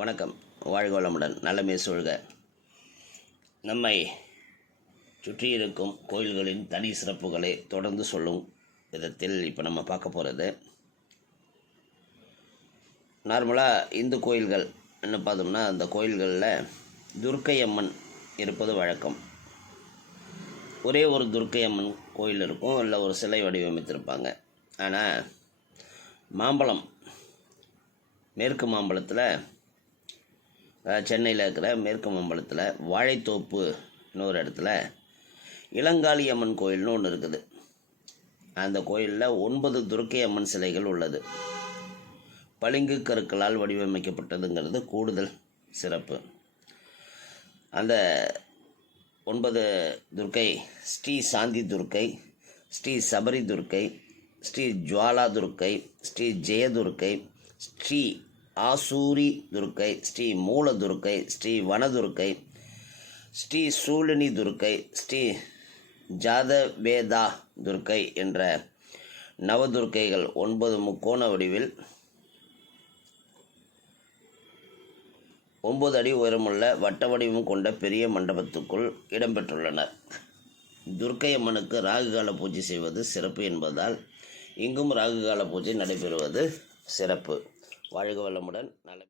வணக்கம். வாழ்க வளமுடன் நலமே நம்மை சுற்றி இருக்கும் கோயில்களின் தனி சிறப்புகளை தொடர்ந்து சொல்லும் விதத்தில் இப்போ நம்ம பார்க்க போகிறது நார்மலாக இந்து கோயில்கள் என்ன பார்த்தோம்னா அந்த கோயில்களில் துர்க்கை அம்மன் இருப்பது வழக்கம். ஒரே ஒரு துர்க்கை அம்மன் கோயில் இருக்கும் இல்லை ஒரு சிலை வடிவமைத்திருப்பாங்க. ஆனால் மாம்பழம் மேற்கு மாம்பழத்தில் சென்னையில் இருக்கிற மேற்கு மம்பலத்தில் வாழைத்தோப்பு இன்னொரு இடத்துல இளங்காளி அம்மன் கோயில்னு ஒன்று இருக்குது. அந்த கோயிலில் ஒன்பது துர்க்கை அம்மன் சிலைகள் உள்ளது. பளிங்கு கருக்களால் வடிவமைக்கப்பட்டதுங்கிறது கூடுதல் சிறப்பு. அந்த ஒன்பது துர்க்கை ஸ்ரீ சாந்தி துர்க்கை ஸ்ரீ சபரி துர்க்கை ஸ்ரீ ஜுவாலா துர்க்கை ஸ்ரீ ஜெயதுர்க்கை ஸ்ரீ ஆசூரி துர்க்கை ஸ்ரீ மூல துர்க்கை ஸ்ரீ வனதுர்க்கை ஸ்ரீ சூலினி துர்க்கை ஸ்ரீ ஜாதவேதா துர்க்கை என்ற நவதுர்க்கைகள் ஒன்பது முக்கோண வடிவில் ஒன்பது அடி உயரமுள்ள வட்ட வடிவம் கொண்ட பெரிய மண்டபத்துக்குள் இடம்பெற்றுள்ளனர் துர்க்கை அம்மனுக்கு ராகுகால பூஜை செய்வது சிறப்பு என்பதால் இங்கும் ராகுகால பூஜை நடைபெறுவது சிறப்பு. வாழ்க வளமுடன். நல